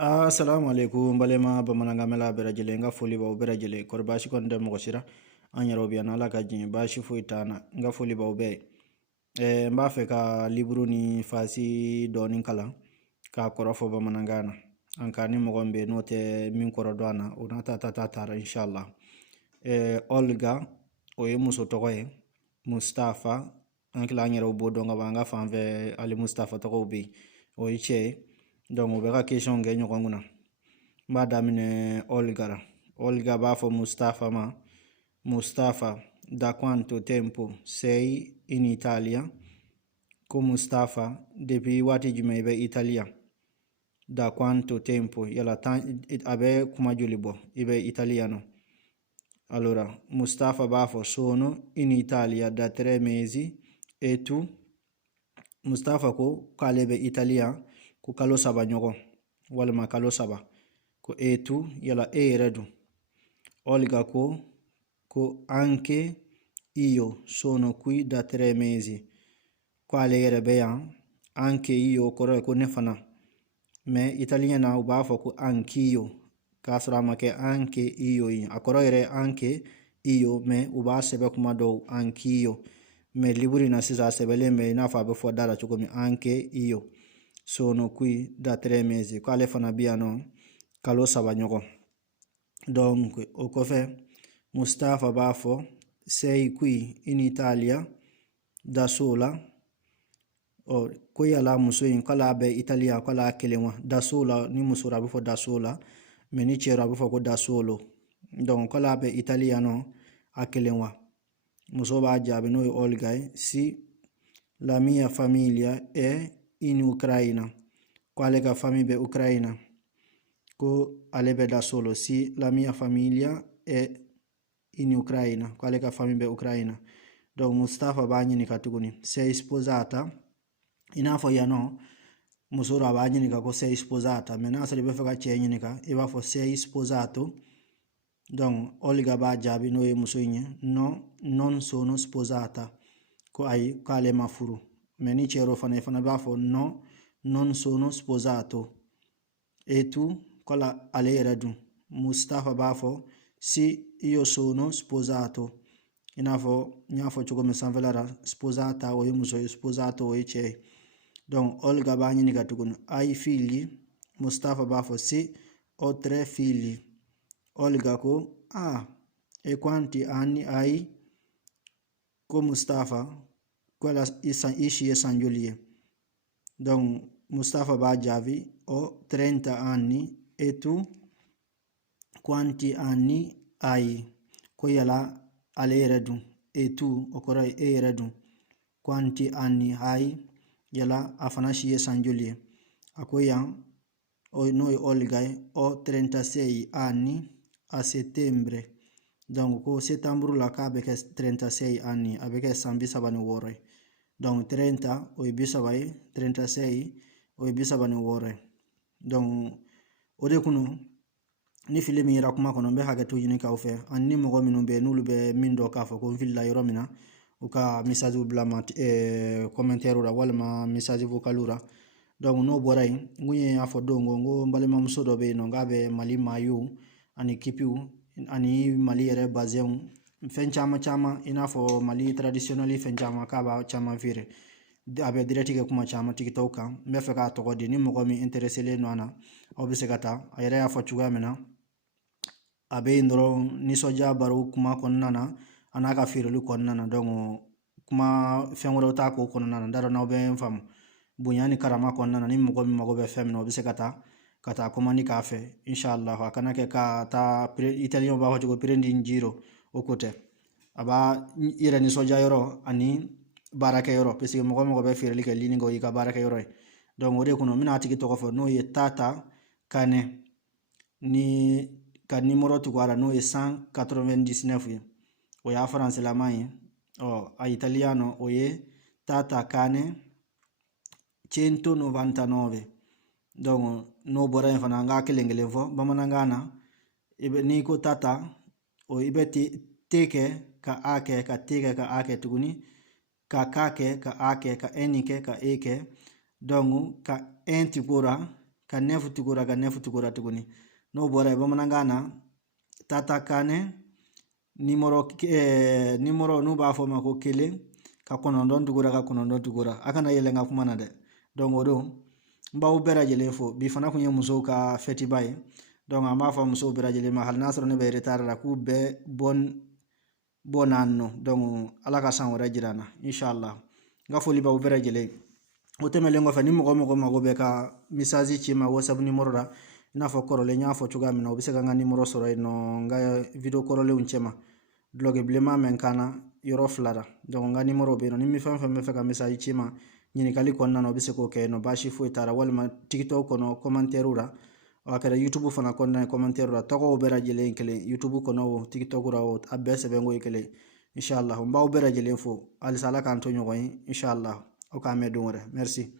Assalamu alaikum balema bamananga mela berajele nga foli ba berajele kor bashi kon dem ko sira anyaro bi anala ka jin bashi fu itana nga foli ba be mba fe ka libru ni fasi doni kala ka korofo bamananga na ankani mo gombe note min korodwana unata tata inshallah Olga oye muso tokoye Mustafa ankila anyaro bodo nga banga fanve ali Mustafa toko bi oye che donc o bɛ ka question kɛ ɲɔgɔn kunna n b'a daminɛ Olga b'a fɔ Mustafa ma Mustafa da quanto tempo sei in Italia ko Mustafa depuis waati jumɛn i bɛ Italia da quanto tempo yala a bɛ kuma joli bɔ i bɛ Italia no allora Mustafa b'a fɔ sono in Italia da 3 mesi e tu Mustafa ko k'ale bɛ Italia ko kalo saba ɲɔgɔn walima kalo saba ko tu yala yɛrɛ dun Olga ko anche io sono qui da 3 mesi ko ale yɛrɛ bɛ yan anche io kɔrɔ ye ko ne fana mais italien na u b'a fɔ ko anch'io k'a sɔrɔ a ma kɛ anche io ye a kɔrɔ yɛrɛ anche io mais u b'a sɛbɛ kuma dɔw anch'io mais libri na sisan a sɛbɛlen bɛ i n'a fɔ a bɛ fɔ da la cogo min anche io sono qui da 3 mesi ko ale fana bi yan nɔ kalo saba ɲɔgɔn donc o kɔfɛ Mustafa b'a fɔ sei qui in Italia da sola ko yala muso in k'ala bɛ Italia k'ala kelen wa da sola ni muso a bɛ fɔ da sola mais ni cɛ a bɛ fɔ ko da solo donc k'ala bɛ Italia nɔ a kelen wa muso b'a jaabi n'o ye Olga ye si la mia famiglia è in Ucraina ko ale ka famille bɛ Ukraina ko ale bɛ da solo si la mia famiglia è in Ucraina ko ale ka famille bɛ Ukraina donc Mustafa b'a ɲininka tuguni sei sposata i n'a fɔ yanɔ muso dɔ a b'a ɲininka ko sei sposata mais n'a sɔrɔ i bɛ fɛ ka cɛ ɲininka i b'a fɔ sei sposato donc Olga b'a jaabi n'o ye muso in ye no non sono sposata ko ayi k'ale ma furu mais ni cɛ dɔ fana i fana b'a fɔ no non sono sposato e tu kola ale yɛrɛ dun Mustafa b'a fɔ si io sono sposato i n'a fɔ n y'a fɔ cogo min sanfɛla la sposata o ye muso ye sposato o ye cɛ ye donc Olga b'a ɲininka tuguni hai figli Mustafa b'a fɔ si ho 3 figli Olga ko e quanti anni hai ko Mustafa quella i si ye san joli ye donc Mustafa b'a jaabi ho 30 anni e tu quanti anni hai ko yala ale yɛrɛ dun e tu o kɔrɔ ye e yɛrɛ dun quanti anni hai yala a fana si ye san joli ye a ko yan n'o ye Olga ye ho 36 anni a settembre donc ko septembre la k'a bɛ kɛ 36 anni a bɛ kɛ san 36 ye donc 30 o ye 30 ye 36 o ye 36 ye donc o de kunu ni fili min yera kuma kɔnɔ n bɛ hakɛto ɲini k'aw fɛ ani ni mɔgɔ minnu bɛ n'olu bɛ min dɔn k'a fɔ ko n filila yɔrɔ min na u ka message bila ma commentaire la walima message vocal la donc n'o bɔra yen n kun y'a fɔ don ko n ko n balimamuso dɔ bɛ yen nɔ k'a bɛ Mali mayo ani kipiw ani Mali yɛrɛ bazɛnw fɛn caman i n'a fɔ Mali traditionnel fɛn caman k'a b'a caman feere a bɛ direct kɛ kuma caman tigitaw kan n bɛ fɛ k'a tɔgɔ di ni mɔgɔ min intéresselen don a na aw bɛ se ka taa a yɛrɛ y'a fɔ cogoya min na a bɛ yen dɔrɔn nisɔndiya baro kuma kɔnɔna na a n'a ka feereli kɔnɔna na donc kuma fɛn wɛrɛw t'a ko kɔnɔna na n t'a dɔn n'aw bɛ n faamu bonya ni karama kɔnɔna na ni mɔgɔ min mago bɛ fɛn min na o bɛ se ka taa commande k'a fɛ inshallah a kana kɛ ka taa italien b'a fɔ cogo prendi in giro o ko tɛ a b'a yɛrɛ nisɔndiya yɔrɔ ani baarakɛ yɔrɔ parce que mɔgɔ bɛ feereli kɛ ligne kan i ka baarakɛ yɔrɔ ye donc o de kɔnɔ n bɛna a tigi tɔgɔ fɔ n'o ye Tata Kane ni ka numéro tugu a la n'o ye 199 ye o y'a faransilama ye a italiano o ye Tata Kane 199 donc n'o bɔra yen fana an k'a kelen kelen fɔ bamanankan na n'i ko Tata o i bɛ te kɛ ka a kɛ ka te kɛ ka a kɛ tuguni ka ka kɛ ka a kɛ ka n kɛ ka e kɛ donc ka n tigora ka nefu tigura tuguni no bora bamanangana tata kane numero nu ba fo ma ko kele ka konondon tugura akana yelenga kumana de donc odo mbaw bera jele fo bi fana kunye muso ka feti bay donc ama fa muso bera jele ma hal nasro ne be retard la ku be bonanno donc ala ka san wara jirana inshallah nga foli baw bera jele o temelengo fa ni mo mago be ka message ci ma whatsapp numéro ra ina fo korole nya fo cuga mina obise nga numéro soro no nga video korole uncema bloge blema men kana yoro flara donc nga numéro be no ni mi fam me fe ka message ci ma ñini kali kon nano obise ko ke no bashi fu itara wala tiktok kono commentaire ra wakara youtube fana kon na commentaire ra toko bera jele kele youtube kono tiktok ra o abese be ngoy kele inshallah mbaw bera jele fo al sala kan to ñoy inshallah o ka me dum re merci